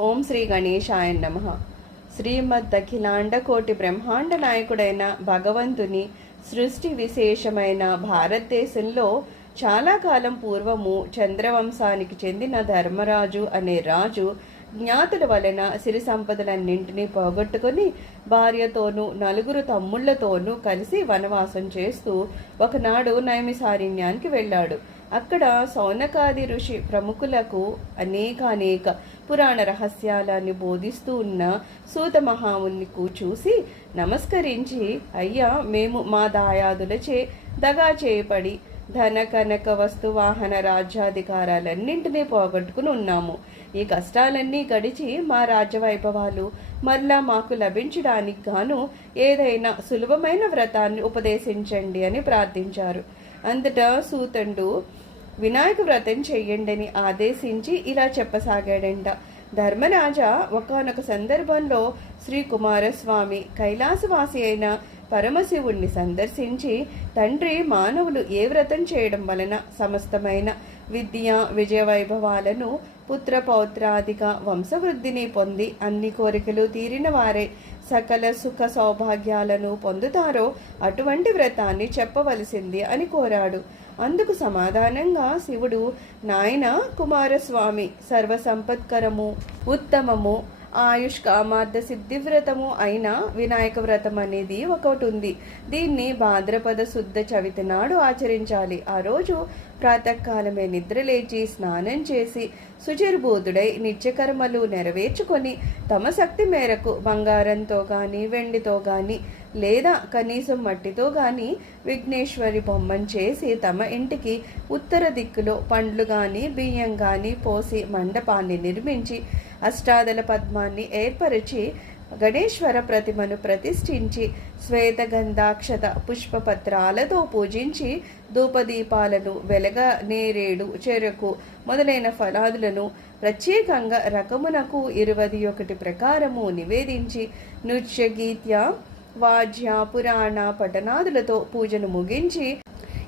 ఓం శ్రీ గణేశాయ నమ. శ్రీమద్ అఖిలాండకోటి బ్రహ్మాండ నాయకుడైన భగవంతుని సృష్టి విశేషమైన భారతదేశంలో చాలా కాలం పూర్వము చంద్రవంశానికి చెందిన ధర్మరాజు అనే రాజు జ్ఞాతుల వలన సిరి సంపదలన్నింటినీ పోగొట్టుకొని భార్యతోనూ నలుగురు తమ్ముళ్ళతోనూ కలిసి వనవాసం చేస్తూ ఒకనాడు నైమిసారణ్యానికి వెళ్ళాడు. అక్కడ సౌనకాది ఋషి ప్రముఖులకు అనేక అనేక పురాణ రహస్యాలని బోధిస్తూ ఉన్న సూత మహామునికు చూసి నమస్కరించి అయ్యా మేము మా దాయాదులచే దగా చేయబడి ధన కనక వస్తు వాహన రాజ్యాధికారాలన్నింటినీ పోగొట్టుకుని ఉన్నాము. ఈ కష్టాలన్నీ గడిచి మా రాజ్య వైభవాలు మరలా మాకు లభించడానికి గాను ఏదైనా సులభమైన వ్రతాన్ని ఉపదేశించండి అని ప్రార్థించారు. అంతటా సూతండు వినాయక వ్రతం చెయ్యండి అని ఆదేశించి ఇలా చెప్పసాగాడంట. ధర్మరాజ ఒకనొక సందర్భంలో శ్రీ కుమారస్వామి కైలాసవాసి అయిన పరమశివుణ్ణి సందర్శించి తండ్రి మానవులు ఏ వ్రతం చేయడం వలన సమస్తమైన విద్య విజయవైభవాలను పుత్ర పౌత్రాదిక వంశవృద్ధిని పొంది అన్ని కోరికలు తీరిన వారే. సకల సుఖ సౌభాగ్యాలను పొందుతారో అటువంటి వ్రతాన్ని చెప్పవలసింది అని కోరాడు. అందుకు సమాధానంగా శివుడు నాయన కుమారస్వామి సర్వసంపత్కరము ఉత్తమము ఆయుష్ కామార్థ సిద్ధి వ్రతము అయిన వినాయక వ్రతం అనేది ఒకటి ఉంది దీన్ని భాద్రపద శుద్ధ చవితి నాడు ఆచరించాలి. ఆ రోజు ప్రాతకాలమే నిద్రలేచి స్నానం చేసి సుచిర్బోధుడై నిత్యకర్మలు నెరవేర్చుకొని తమ శక్తి మేరకు బంగారంతో కానీ వెండితో కానీ లేదా కనీసం మట్టితో కానీ విఘ్నేశ్వరి బొమ్మను చేసి తమ ఇంటికి ఉత్తర దిక్కులో పండ్లు కానీ బియ్యం కానీ పోసి మండపాన్ని నిర్మించి అష్టాదల పద్మాన్ని ఏర్పరిచి గణేశ్వర ప్రతిమను ప్రతిష్ఠించి శ్వేతగంధాక్షత పుష్పపత్రాలతో పూజించి ధూపదీపాలను వెలగ నేరేడు చెరకు మొదలైన ఫలాదులను ప్రత్యేకంగా రకమునకు ఇరవై ఒకటి ప్రకారము నివేదించి నృత్య గీత్య వాద్య పురాణ పఠనాదులతో పూజను ముగించి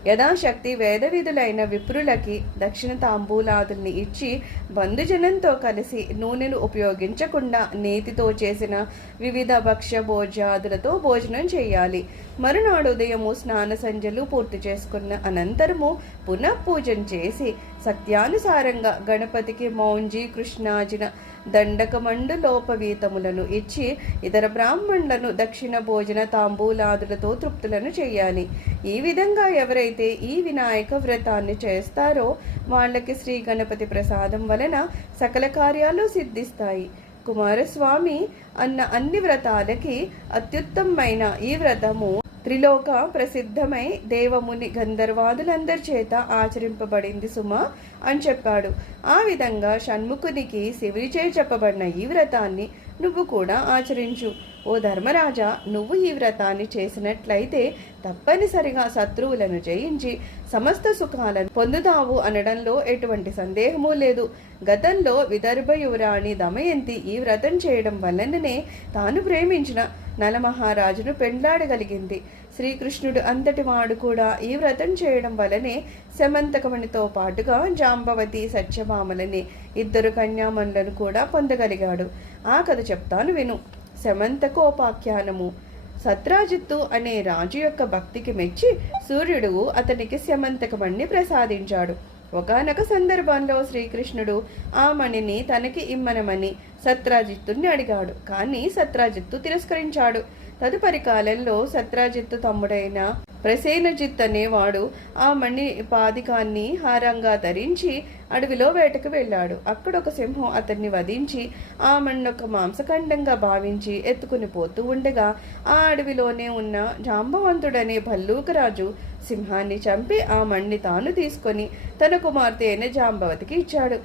యథాశక్తి వేద విధులైన విప్రులకి దక్షిణ తాంబూలాదుల్ని ఇచ్చి బంధుజనంతో కలిసి నూనెను ఉపయోగించకుండా నేతితో చేసిన వివిధ భక్ష్య భోజ్యాదులతో భోజనం చేయాలి. మరునాడు ఉదయము స్నాన సంజలు పూర్తి చేసుకున్న అనంతరము పునఃపూజన చేసి సత్యానుసారంగా గణపతికి మౌంజి కృష్ణాజిన దండకమండు లోపవీతములను ఇచ్చి ఇతర బ్రాహ్మణులను దక్షిణ భోజన తాంబూలాదులతో తృప్తులను చేయాలి. ఈ విధంగా ఎవరైతే ఈ వినాయక వ్రతాన్ని చేస్తారో వాళ్ళకి శ్రీ గణపతి ప్రసాదం వలన సకల కార్యాలు సిద్ధిస్తాయి. కుమారస్వామి అన్న అన్ని వ్రతాలకి అత్యుత్తమైన ఈ వ్రతము త్రిలోక ప్రసిద్ధమై దేవముని గంధర్వాదులందరి చేత ఆచరింపబడింది సుమ అని చెప్పాడు. ఆ విధంగా షణ్ముఖునికి శివునిచే చెప్పబడిన ఈ వ్రతాన్ని నువ్వు కూడా ఆచరించు. ఓ ధర్మరాజా నువ్వు ఈ వ్రతాన్ని చేసినట్లయితే తప్పనిసరిగా శత్రువులను జయించి సమస్త సుఖాలను పొందుతావు అనడంలో ఎటువంటి సందేహము లేదు. గతంలో విదర్భ యువరాణి దమయంతి ఈ వ్రతం చేయడం వలననే తాను ప్రేమించిన నలమహారాజును పెండ్లాడగలిగింది. శ్రీకృష్ణుడు అంతటి వాడు కూడా ఈ వ్రతం చేయడం వలనే శమంతకమణితో పాటుగా జాంబవతి సత్యభామలని ఇద్దరు కన్యామణులను కూడా పొందగలిగాడు. ఆ కథ చెప్తాను విను. శమంతకోపాఖ్యానము. సత్రాజిత్తు అనే రాజు యొక్క భక్తికి మెచ్చి సూర్యుడు అతనికి శమంతకమణ్ణి ప్రసాదించాడు. ఒకనొక సందర్భంలో శ్రీకృష్ణుడు ఆ మణిని తనకి ఇమ్మనమని సత్రాజిత్తుని అడిగాడు. కానీ సత్రాజిత్తు తిరస్కరించాడు. తదుపరి కాలంలో సత్రాజిత్తు తమ్ముడైన ప్రసేనజిత్ అనేవాడు ఆ మణి పాదికాన్ని హారంగా ధరించి అడవిలో వేటకు వెళ్ళాడు. అక్కడ ఒక సింహం అతన్ని వధించి ఆ మణి ఒక మాంసఖండంగా భావించి ఎత్తుకుని పోతూ ఉండగా ఆ అడవిలోనే ఉన్న జాంబవంతుడనే భల్లూకరాజు సింహాన్ని చంపి ఆ మణ్ణి తాను తీసుకొని తన కుమార్తె అయిన జాంబవతికి ఇచ్చాడు.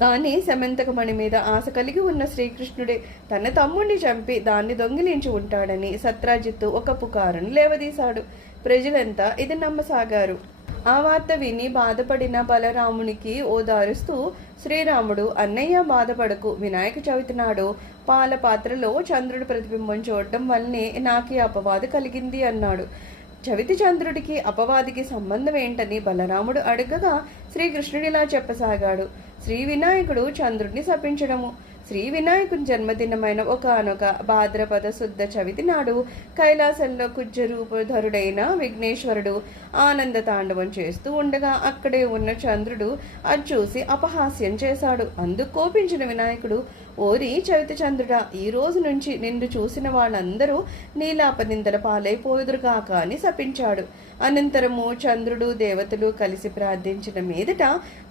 కానీ సమంతకమణి మీద ఆశ కలిగి ఉన్న శ్రీకృష్ణుడే తన తమ్ముడిని చంపి దాన్ని దొంగిలించి ఉంటాడని సత్రాజిత్తు ఒక పుకారును లేవదీశాడు. ప్రజలంతా ఇది నమ్మసాగారు. ఆ వార్త విని బాధపడిన బలరామునికి ఓదారుస్తూ శ్రీరాముడు అన్నయ్య బాధపడకు. వినాయక చవితి నాడు పాల పాత్రలో చంద్రుడి ప్రతిబింబం చూడటం వల్లనే నాకు అపవాదు కలిగింది అన్నాడు. చవితి చంద్రుడికి అపవాదికి సంబంధం ఏంటని బలరాముడు అడగగా శ్రీకృష్ణుడిలా చెప్పసాగాడు. శ్రీ వినాయకుడు చంద్రుడిని శపించడము. శ్రీ వినాయకుని జన్మదినమైన ఒకనొక భాద్రపద శుద్ధ చవితి నాడు కైలాసంలో కుజ్జరూపధరుడైన విఘ్నేశ్వరుడు ఆనంద తాండవం చేస్తూ ఉండగా అక్కడే ఉన్న చంద్రుడు అది చూసి అపహాస్యం చేశాడు. అందుకు కోపించిన వినాయకుడు ఓరి చవితి చంద్రుడా ఈ రోజు నుంచి నిన్ను చూసిన వాళ్ళందరూ నీలాపనిందల పాలైపోదురుగాక అని శపించాడు. అనంతరము చంద్రుడు దేవతలు కలిసి ప్రార్థించిన మీదట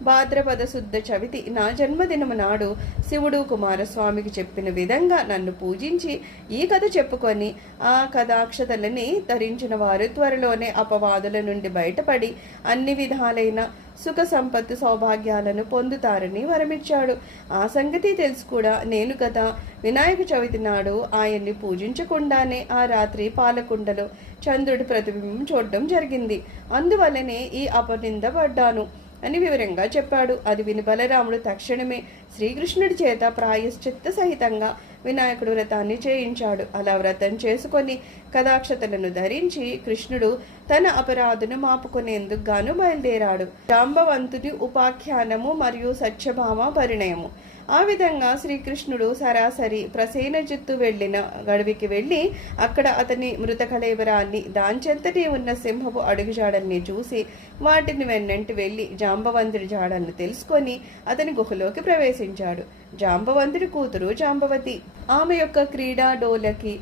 భాద్రపద శుద్ధ చవితి నా జన్మదినము నాడు శివుడు కుమార్ కుమారస్వామికి చెప్పిన విధంగా నన్ను పూజించి ఈ కథ చెప్పుకొని ఆ కథాక్షతలని ధరించిన వారు త్వరలోనే అపవాదుల నుండి బయటపడి అన్ని విధాలైన సుఖ సంపత్తు సౌభాగ్యాలను పొందుతారని వరమిచ్చాడు. ఆ సంగతి తెలుసు కూడా. నేను గత వినాయక చవితి నాడు ఆయన్ని పూజించకుండానే ఆ రాత్రి పాలకుండలో చంద్రుడి ప్రతిబింబం చూడడం జరిగింది. అందువల్లనే ఈ అపనిందపడ్డాను పడ్డాను. అని వివరంగా చెప్పాడు. అది విని బలరాముడు తక్షణమే శ్రీకృష్ణుడి చేత ప్రాయశ్చిత్త సహితంగా వినాయకుడు వ్రతాన్ని చేయించాడు. అలా వ్రతం చేసుకొని కథాక్షతలను ధరించి కృష్ణుడు తన అపరాధును మాపుకునేందుకు గాను బయలుదేరాడు. జాంబవంతుని ఉపాఖ్యానము మరియు సత్యభామ పరిణయము. ఆ విధంగా శ్రీకృష్ణుడు సరాసరి ప్రసేనజిత్తు వెళ్ళిన గడివికి వెళ్ళి అక్కడ అతని మృత కళేబరాన్ని దాంచెంతటి ఉన్న సింహపు అడుగుజాడల్ని చూసి వాటిని వెన్నంటి వెళ్ళి జాంబవంతుడి జాడల్ని తెలుసుకొని అతని గుహలోకి ప్రవేశించాడు. జాంబవంతుడి కూతురు జాంబవతి. ఆమె యొక్క క్రీడా డోలకి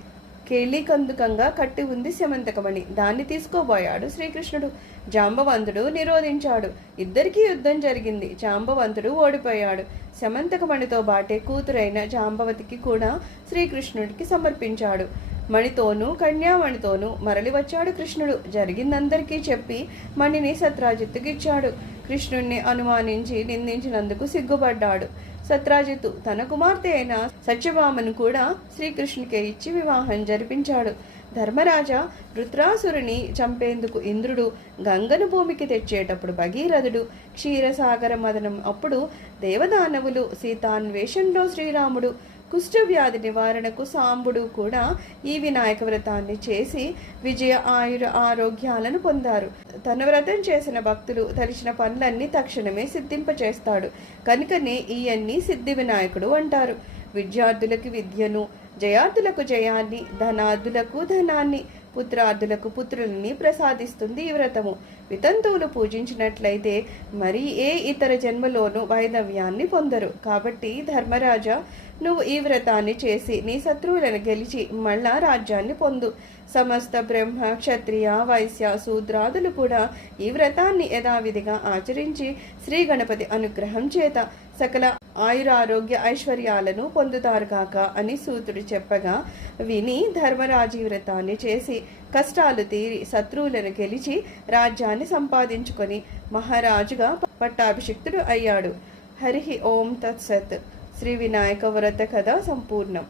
కేలికందుకంగా కట్టి ఉంది శమంతకమణి. దాన్ని తీసుకోబోయాడు శ్రీకృష్ణుడు. జాంబవంతుడు నిరోధించాడు. ఇద్దరికీ యుద్ధం జరిగింది. జాంబవంతుడు ఓడిపోయాడు. శమంతకమణితో బాటే కూతురైన జాంబవతికి కూడా శ్రీకృష్ణుడికి సమర్పించాడు. మణితోనూ కన్యామణితోనూ మరలి వచ్చాడు కృష్ణుడు. జరిగిందందరికీ చెప్పి మణిని సత్రాజిత్తుకిచ్చాడు. కృష్ణుణ్ణి అనుమానించి నిందించినందుకు సిగ్గుపడ్డాడు. సత్రాజిత్ తన కుమార్తె అయిన సత్యభామను కూడా శ్రీకృష్ణుకే ఇచ్చి వివాహం జరిపించాడు. ధర్మరాజా వృత్రాసురుని చంపేందుకు ఇంద్రుడు గంగను భూమికి తెచ్చేటప్పుడు భగీరథుడు క్షీరసాగర మదనం అప్పుడు దేవదానవులు సీతాన్వేషంలో శ్రీరాముడు కుష్ఠవ్యాధి నివారణకు సాంబుడు కూడా ఈ వినాయక వ్రతాన్ని చేసి విజయ ఆయుర ఆరోగ్యాలను పొందారు. తన వ్రతం చేసిన భక్తులు తలిచిన పనులన్నీ తక్షణమే సిద్ధింపచేస్తాడు. కనుకనే ఈయన్ని సిద్ధి వినాయకుడు అంటారు. విద్యార్థులకు విద్యను జయార్థులకు జయాన్ని ధనార్థులకు ధనాన్ని పుత్రార్థులకు పుత్రుల్ని ప్రసాదిస్తుంది ఈ వ్రతము. వితంతువులు పూజించినట్లయితే మరి ఏ ఇతర జన్మలోనూ వైధవ్యాన్ని పొందరు. కాబట్టి ధర్మరాజా నువ్వు ఈ వ్రతాన్ని చేసి నీ శత్రువులను గెలిచి మళ్ళా రాజ్యాన్ని పొందు. సమస్త బ్రహ్మ క్షత్రియ వైశ్య శూద్రాదులు కూడా ఈ వ్రతాన్ని యథావిధిగా ఆచరించి శ్రీ గణపతి అనుగ్రహం చేత సకల ఆయురారోగ్య ఐశ్వర్యాలను పొందుతారు కాక అని సూతుడు చెప్పగా విని ధర్మరాజీ వ్రతాన్ని చేసి కష్టాలు తీరి శత్రువులను గెలిచి రాజ్యాన్ని రాజ్యాన్ని సంపాదించుకొని మహారాజుగా పట్టాభిషిక్తుడు అయ్యాడు. హరి ఓం తత్సత్. శ్రీ వినాయక వ్రత కథ సంపూర్ణం.